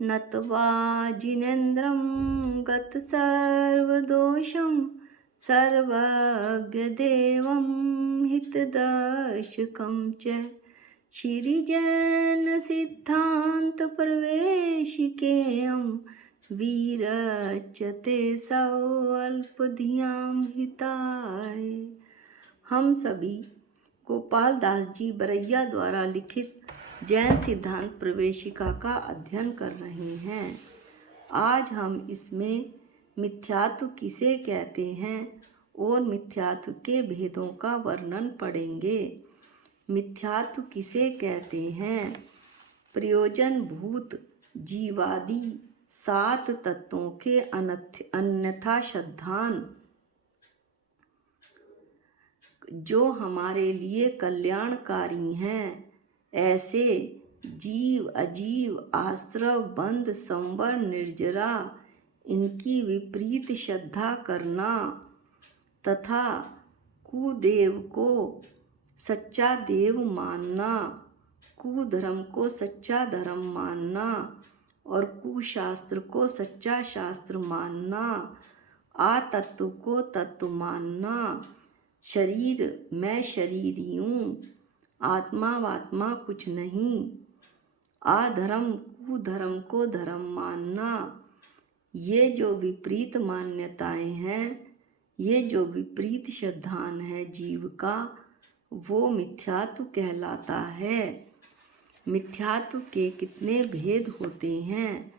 नत्वा जिनेन्द्रं गतसर्वदोषं सर्वज्ञदेवं हितदर्शकं च श्रीजनसिद्धान्तप्रवेशिकेयं विरच्यते स्वल्पधियां हिताय। हम सभी गोपाल दास जी बरैया द्वारा लिखित जैन सिद्धांत प्रवेशिका का अध्ययन कर रहे हैं। आज हम इसमें मिथ्यात्व किसे कहते हैं और मिथ्यात्व के भेदों का वर्णन पढ़ेंगे। मिथ्यात्व किसे कहते हैं? प्रयोजन भूत जीवादि 7 तत्वों के अन्यथा सिद्धांत जो हमारे लिए कल्याणकारी हैं, ऐसे जीव अजीव आश्रव बंध संवर निर्जरा इनकी विपरीत श्रद्धा करना तथा कुदेव को सच्चा देव मानना, कुधर्म को सच्चा धर्म मानना और कुशास्त्र को सच्चा शास्त्र मानना, आतत्व को तत्व मानना, शरीर मैं शरीरी हूँ, आत्मा वात्मा कुछ नहीं, अधर्म कुधर्म को धर्म मानना, ये जो विपरीत मान्यताएं हैं, ये जो विपरीत श्रद्धान है जीव का, वो मिथ्यात्व कहलाता है। मिथ्यात्व के कितने भेद होते हैं?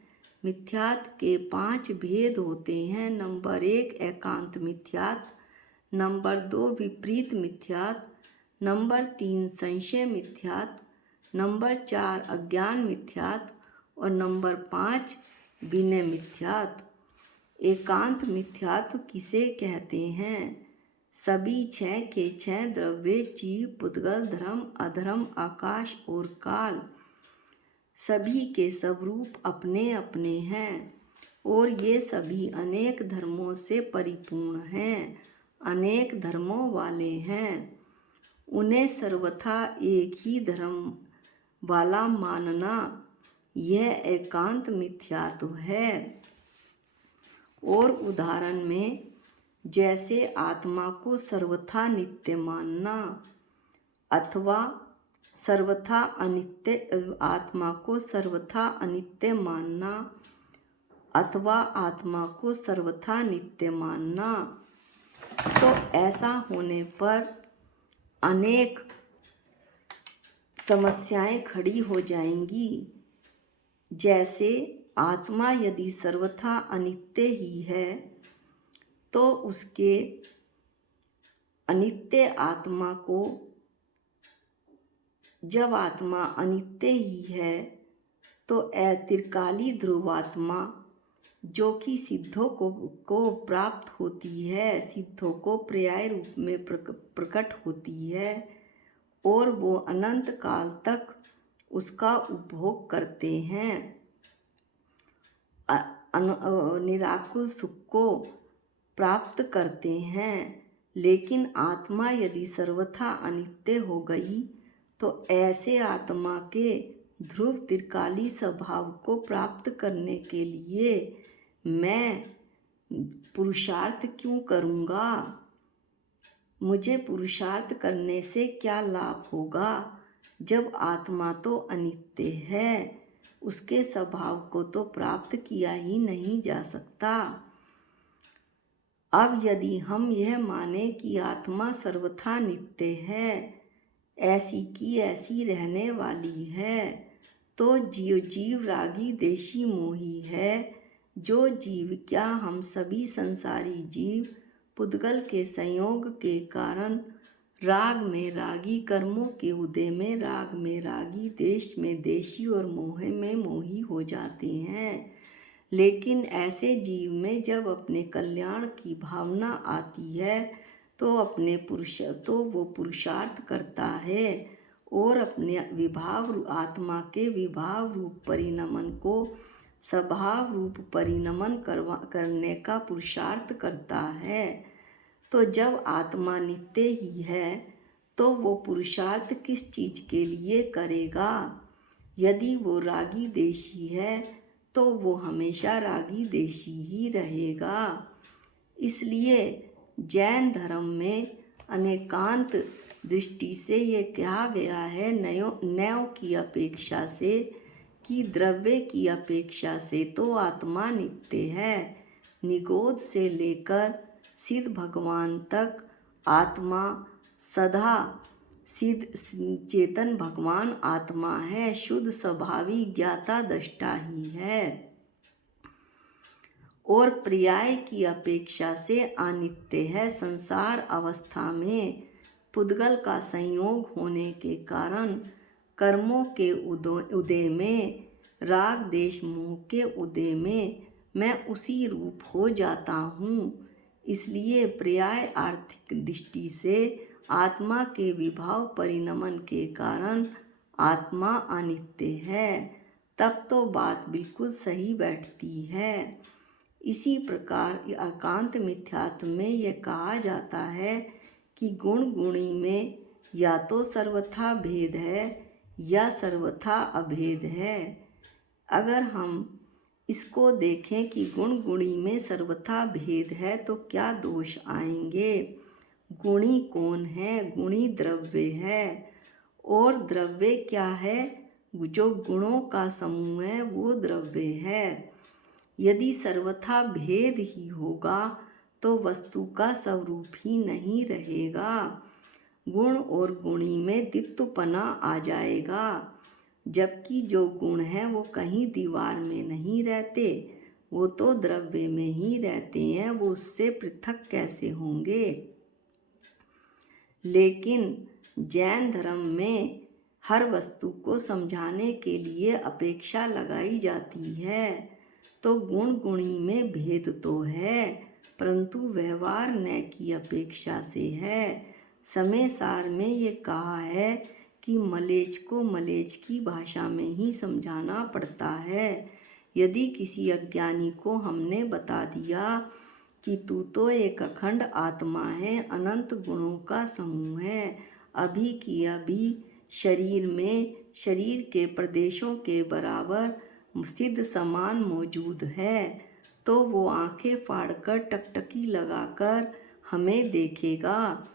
मिथ्यात्व के 5 भेद होते हैं। नंबर 1 एकांत मिथ्यात्व, नंबर 2 विपरीत मिथ्यात्व, नंबर 3 संशय मिथ्यात्व, नंबर 4 अज्ञान मिथ्यात्व और नंबर 5 विनय मिथ्यात्व। एकांत मिथ्यात्व किसे कहते हैं? सभी 6 के 6 द्रव्य जीव पुद्गल धर्म अधर्म आकाश और काल सभी के स्वरूप अपने अपने हैं और ये सभी अनेक धर्मों से परिपूर्ण हैं, अनेक धर्मों वाले हैं। उन्हें सर्वथा एक ही धर्म वाला मानना यह एकांत मिथ्यात्व है। और उदाहरण में जैसे आत्मा को सर्वथा नित्य मानना अथवा सर्वथा अनित्य, आत्मा को सर्वथा अनित्य मानना अथवा आत्मा को सर्वथा नित्य मानना, तो ऐसा होने पर अनेक समस्याएं खड़ी हो जाएंगी। जैसे आत्मा यदि सर्वथा अनित्य ही है तो उसके अनित्य आत्मा को, जब आत्मा अनित्य ही है तो त्रिकाली ध्रुवात्मा जो कि सिद्धों को प्राप्त होती है, सिद्धों को पर्याय रूप में प्रकट होती है और वो अनंत काल तक उसका उपभोग करते हैं, निराकुल सुख को प्राप्त करते हैं। लेकिन आत्मा यदि सर्वथा अनित्य हो गई तो ऐसे आत्मा के ध्रुव त्रिकाली स्वभाव को प्राप्त करने के लिए मैं पुरुषार्थ क्यों करूँगा? मुझे पुरुषार्थ करने से क्या लाभ होगा जब आत्मा तो अनित्य है, उसके स्वभाव को तो प्राप्त किया ही नहीं जा सकता। अब यदि हम यह माने कि आत्मा सर्वथा नित्य है, ऐसी की ऐसी रहने वाली है, तो जीव रागी देशी मोही है। जो जीव क्या हम सभी संसारी जीव पुद्गल के संयोग के कारण राग में रागी, कर्मों के उदय में राग में रागी, देश में देशी और मोह में मोही हो जाते हैं। लेकिन ऐसे जीव में जब अपने कल्याण की भावना आती है तो वो पुरुषार्थ करता है और अपने आत्मा के विभाव रूप परिणमन को स्वभाव रूप परिणमन करने का पुरुषार्थ करता है। तो जब आत्मा नित्य ही है तो वो पुरुषार्थ किस चीज़ के लिए करेगा? यदि वो रागी देशी है तो वो हमेशा रागी देशी ही रहेगा। इसलिए जैन धर्म में अनेकांत दृष्टि से ये कहा गया है नैव की अपेक्षा से कि द्रव्य की अपेक्षा से तो आत्मा नित्य है। निगोद से लेकर सिद्ध भगवान तक आत्मा सदा सिद्ध चेतन भगवान आत्मा है, शुद्ध स्वभावी ज्ञाता दृष्टा ही है और पर्याय की अपेक्षा से अनित्य है। संसार अवस्था में पुद्गल का संयोग होने के कारण कर्मों के उदय में, राग देश मोह के उदय में मैं उसी रूप हो जाता हूँ। इसलिए पर्याय आर्थिक दृष्टि से आत्मा के विभाव परिणमन के कारण आत्मा अनित्य है। तब तो बात बिल्कुल सही बैठती है। इसी प्रकार एकांत मिथ्यात्व में यह कहा जाता है कि गुण गुणी में या तो सर्वथा भेद है या सर्वथा अभेद है। अगर हम इसको देखें कि गुण गुणी में सर्वथा भेद है तो क्या दोष आएंगे? गुणी कौन है? गुणी द्रव्य है। और द्रव्य क्या है? जो गुणों का समूह है वो द्रव्य है। यदि सर्वथा भेद ही होगा तो वस्तु का स्वरूप ही नहीं रहेगा। गुण और गुणी में द्वित्वपना आ जाएगा, जबकि जो गुण हैं वो कहीं दीवार में नहीं रहते, वो तो द्रव्य में ही रहते हैं, वो उससे पृथक कैसे होंगे? लेकिन जैन धर्म में हर वस्तु को समझाने के लिए अपेक्षा लगाई जाती है। तो गुण गुणी में भेद तो है, परंतु व्यवहार न की अपेक्षा से है। समय सार में ये कहा है कि मलेच्छ को मलेच्छ की भाषा में ही समझाना पड़ता है। यदि किसी अज्ञानी को हमने बता दिया कि तू तो एक अखंड आत्मा है, अनंत गुणों का समूह है, अभी की अभी शरीर में शरीर के प्रदेशों के बराबर सिद्ध समान मौजूद है, तो वो आंखें फाड़कर टकटकी लगाकर हमें देखेगा।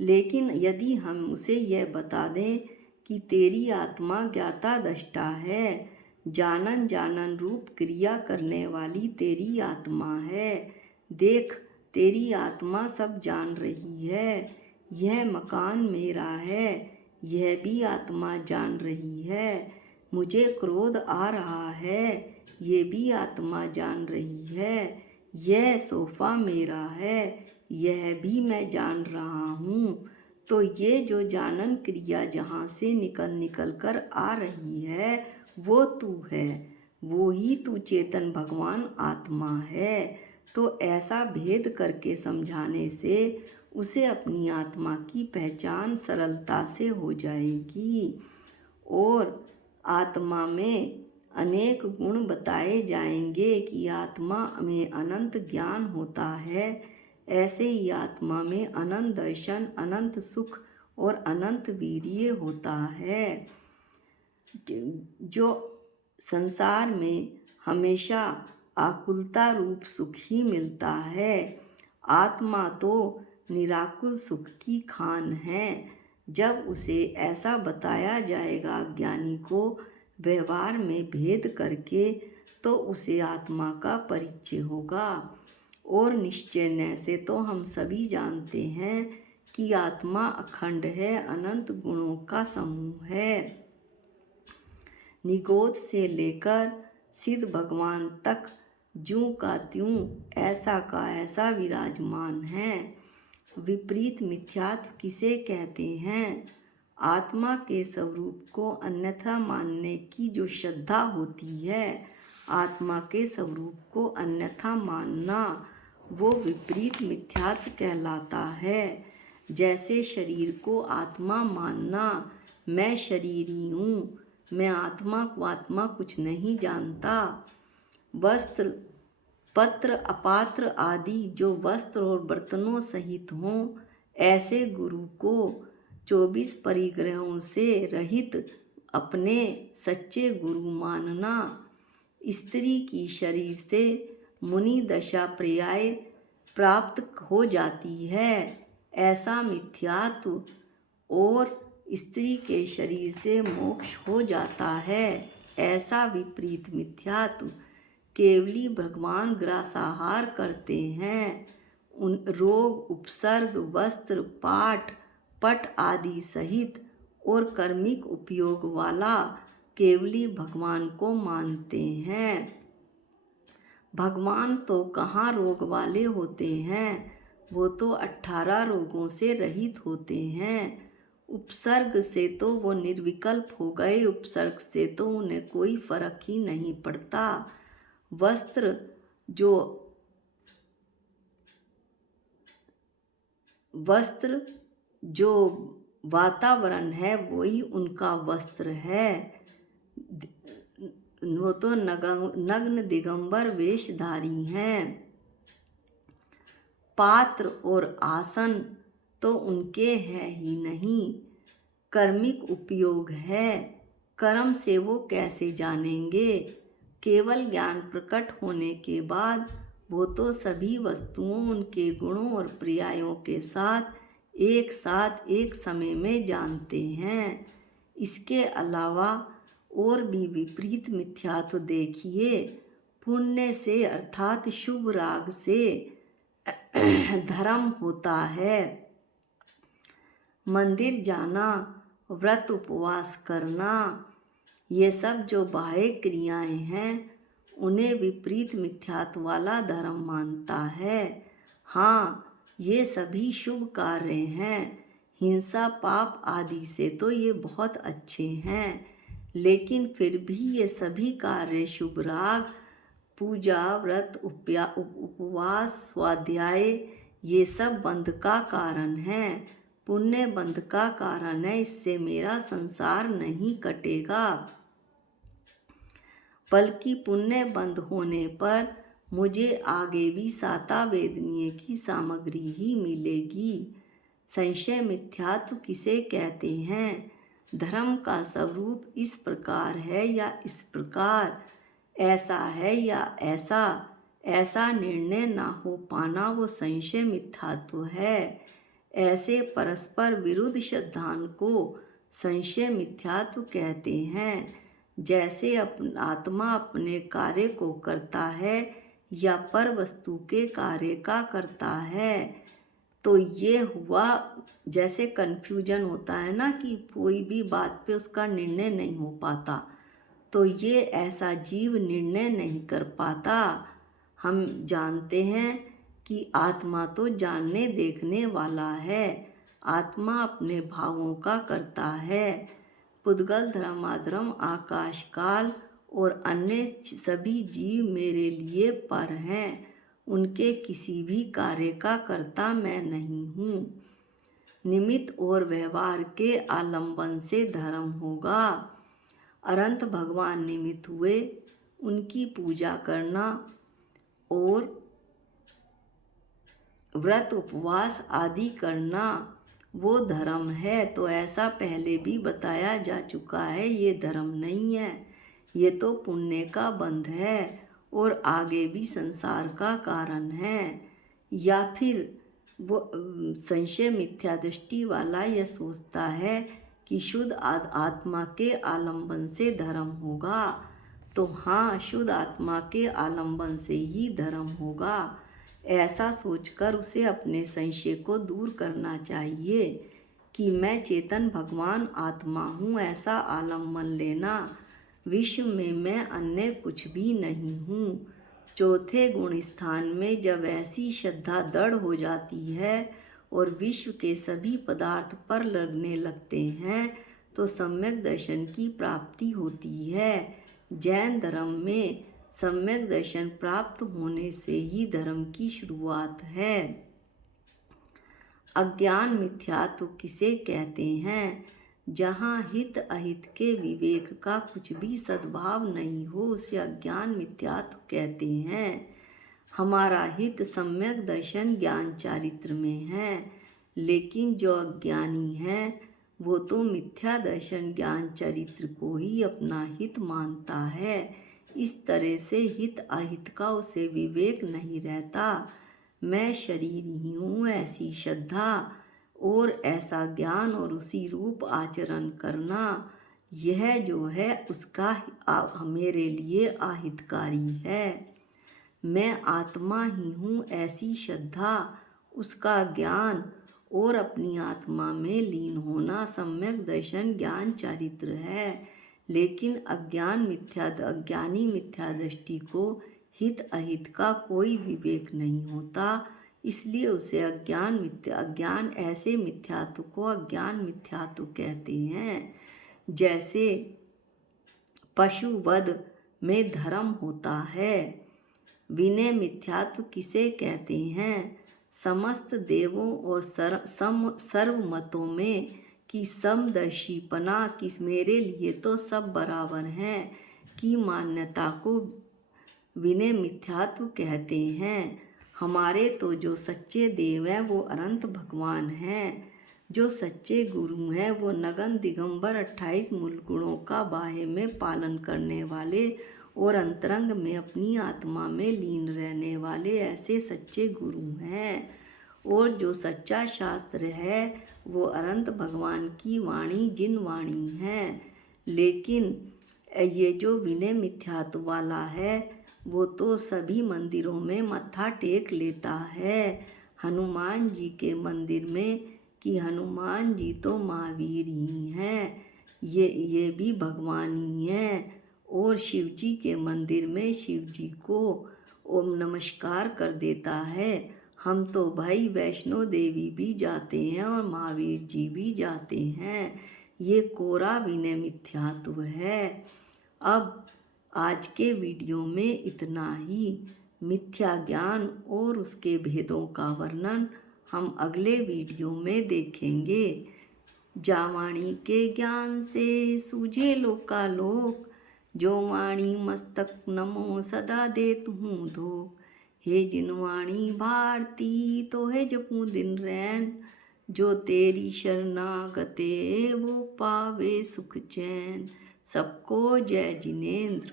लेकिन यदि हम उसे यह बता दें कि तेरी आत्मा ज्ञाता दृष्टा है, जानन जानन रूप क्रिया करने वाली तेरी आत्मा है, देख तेरी आत्मा सब जान रही है, यह मकान मेरा है, यह भी आत्मा जान रही है, मुझे क्रोध आ रहा है, ये भी आत्मा जान रही है, यह सोफ़ा मेरा है, यह भी मैं जान रहा हूँ। तो ये जो जानन क्रिया जहाँ से निकल कर आ रही है वो तू है, वो ही तू चेतन भगवान आत्मा है। तो ऐसा भेद करके समझाने से उसे अपनी आत्मा की पहचान सरलता से हो जाएगी और आत्मा में अनेक गुण बताए जाएंगे कि आत्मा में अनंत ज्ञान होता है, ऐसे ही आत्मा में अनंत दर्शन, अनंत सुख और अनंत वीर्य होता है। जो संसार में हमेशा आकुलता रूप सुख ही मिलता है, आत्मा तो निराकुल सुख की खान है। जब उसे ऐसा बताया जाएगा ज्ञानी को व्यवहार में भेद करके, तो उसे आत्मा का परिचय होगा। और निश्चय न से तो हम सभी जानते हैं कि आत्मा अखंड है, अनंत गुणों का समूह है। निगोद से लेकर सिद्ध भगवान तक ज्यों का त्यों, ऐसा का ऐसा विराजमान है। विपरीत मिथ्यात्व किसे कहते हैं? आत्मा के स्वरूप को अन्यथा मानने की जो श्रद्धा होती है, आत्मा के स्वरूप को अन्यथा मानना, वो विपरीत मिथ्यात्व कहलाता है। जैसे शरीर को आत्मा मानना, मैं शरीरी हूँ, मैं आत्मा को आत्मा कुछ नहीं जानता। वस्त्र पत्र अपात्र आदि जो वस्त्र और बर्तनों सहित हों, ऐसे गुरु को 24 परिग्रहों से रहित अपने सच्चे गुरु मानना। स्त्री की शरीर से मुनि दशा पर्याय प्राप्त हो जाती है, ऐसा मिथ्यात्व, और स्त्री के शरीर से मोक्ष हो जाता है, ऐसा विपरीत मिथ्यात्व। केवली भगवान ग्रासाहार करते हैं। उन रोग, उपसर्ग, वस्त्र, पाठ, पट आदि सहित और कर्मिक उपयोग वाला केवली भगवान को मानते हैं। भगवान तो कहाँ रोग वाले होते हैं, वो तो 18 रोगों से रहित होते हैं। उपसर्ग से तो वो निर्विकल्प हो गए, उपसर्ग से तो उन्हें कोई फर्क ही नहीं पड़ता। वस्त्र जो वातावरण है वही उनका वस्त्र है। वो तो नग्न दिगंबर वेशधारी हैं। पात्र और आसन तो उनके है ही नहीं, कर्मिक उपयोग है। कर्म से वो कैसे जानेंगे? केवल ज्ञान प्रकट होने के बाद वो तो सभी वस्तुओं, उनके गुणों और पर्यायों के साथ एक समय में जानते हैं। इसके अलावा और भी विपरीत मिथ्यात्व देखिए। पुण्य से अर्थात शुभ राग से धर्म होता है। मंदिर जाना, व्रत उपवास करना, ये सब जो बाह्य क्रियाएं हैं उन्हें विपरीत मिथ्यात्व वाला धर्म मानता है। हाँ, ये सभी शुभ कार्य हैं। हिंसा, पाप आदि से तो ये बहुत अच्छे हैं, लेकिन फिर भी ये सभी कार्य शुभ राग, पूजा, व्रत, उपवास, स्वाध्याय, ये सब बंध का कारण है। पुण्य बंध का कारण है, इससे मेरा संसार नहीं कटेगा, बल्कि पुण्य बंद होने पर मुझे आगे भी सातावेदनीय की सामग्री ही मिलेगी। संशय मिथ्यात्व किसे कहते हैं? धर्म का स्वरूप इस प्रकार है या इस प्रकार, ऐसा है या ऐसा निर्णय ना हो पाना वो संशय मिथ्यात्व है। ऐसे परस्पर विरुद्ध सिद्धांत को संशय मिथ्यात्व कहते हैं। जैसे आत्मा अपने कार्य को करता है या पर वस्तु के कार्य का करता है, तो ये हुआ जैसे कन्फ्यूजन होता है ना, कि कोई भी बात पे उसका निर्णय नहीं हो पाता, तो ये ऐसा जीव निर्णय नहीं कर पाता। हम जानते हैं कि आत्मा तो जानने देखने वाला है, आत्मा अपने भावों का करता है। पुद्गल, धर्माधर्म, आकाश काल और अन्य सभी जीव मेरे लिए पर हैं, उनके किसी भी कार्य का कर्ता मैं नहीं हूँ। निमित्त और व्यवहार के आलंबन से धर्म होगा। अनंत भगवान निमित्त हुए, उनकी पूजा करना और व्रत उपवास आदि करना वो धर्म है। तो ऐसा पहले भी बताया जा चुका है, ये धर्म नहीं है, ये तो पुण्य का बंध है और आगे भी संसार का कारण है। या फिर वो संशय मिथ्या दृष्टि वाला यह सोचता है कि शुद्ध आत्मा के आलंबन से धर्म होगा। तो हाँ, शुद्ध आत्मा के आलंबन से ही धर्म होगा। ऐसा सोचकर उसे अपने संशय को दूर करना चाहिए कि मैं चेतन भगवान आत्मा हूँ, ऐसा आलंबन लेना। विश्व में मैं अन्य कुछ भी नहीं हूँ। चौथे गुण स्थान में जब ऐसी श्रद्धा दृढ़ हो जाती है और विश्व के सभी पदार्थ पर लगने लगते हैं, तो सम्यक दर्शन की प्राप्ति होती है। जैन धर्म में सम्यक दर्शन प्राप्त होने से ही धर्म की शुरुआत है। अज्ञान मिथ्यात्व किसे कहते हैं? जहाँ हित अहित के विवेक का कुछ भी सद्भाव नहीं हो, उसे अज्ञान मिथ्यात्व कहते हैं। हमारा हित सम्यक दर्शन ज्ञान चारित्र में है, लेकिन जो अज्ञानी है वो तो मिथ्या दर्शन ज्ञान चरित्र को ही अपना हित मानता है। इस तरह से हित अहित का उसे विवेक नहीं रहता। मैं शरीर ही हूँ, ऐसी श्रद्धा और ऐसा ज्ञान और उसी रूप आचरण करना, यह जो है उसका मेरे लिए अहितकारी है। मैं आत्मा ही हूँ, ऐसी श्रद्धा, उसका ज्ञान और अपनी आत्मा में लीन होना सम्यक दर्शन ज्ञान चरित्र है। लेकिन अज्ञानी मिथ्या दृष्टि को हित अहित का कोई विवेक नहीं होता, इसलिए उसे अज्ञान ऐसे मिथ्यात्व को अज्ञान मिथ्यात्व कहते हैं। जैसे पशुवध में धर्म होता है, विनय मिथ्यात्व किसे कहते हैं? समस्त देवों और सर्व मतों में कि समदर्शीपना किस मेरे लिए तो सब बराबर हैं की मान्यता को विनय मिथ्यात्व कहते हैं। हमारे तो जो सच्चे देव हैं वो अनंत भगवान हैं। जो सच्चे गुरु हैं वो नगन दिगंबर 28 मूल गुणों का बाह्य में पालन करने वाले और अंतरंग में अपनी आत्मा में लीन रहने वाले ऐसे सच्चे गुरु हैं। और जो सच्चा शास्त्र है वो अनंत भगवान की वाणी जिन वाणी है। लेकिन ये जो विनय मिथ्यात्व वाला है वो तो सभी मंदिरों में मत्था टेक लेता है। हनुमान जी के मंदिर में कि हनुमान जी तो महावीर ही हैं, ये भी भगवान ही हैं। और शिव जी के मंदिर में शिव जी को ओम नमस्कार कर देता है। हम तो भाई वैष्णो देवी भी जाते हैं और महावीर जी भी जाते हैं। ये कोरा विनय मिथ्यात्व है। अब आज के वीडियो में इतना ही। मिथ्या ज्ञान और उसके भेदों का वर्णन हम अगले वीडियो में देखेंगे। जावाणी के ज्ञान से सूझे लोकालोक, जो वाणी मस्तक नमो सदा देत हूँ धोख। हे जिनवाणी भारती तो है जपूं दिन रैन, जो तेरी शरणागते वो पावे सुख चैन। सबको जय जिनेंद्र।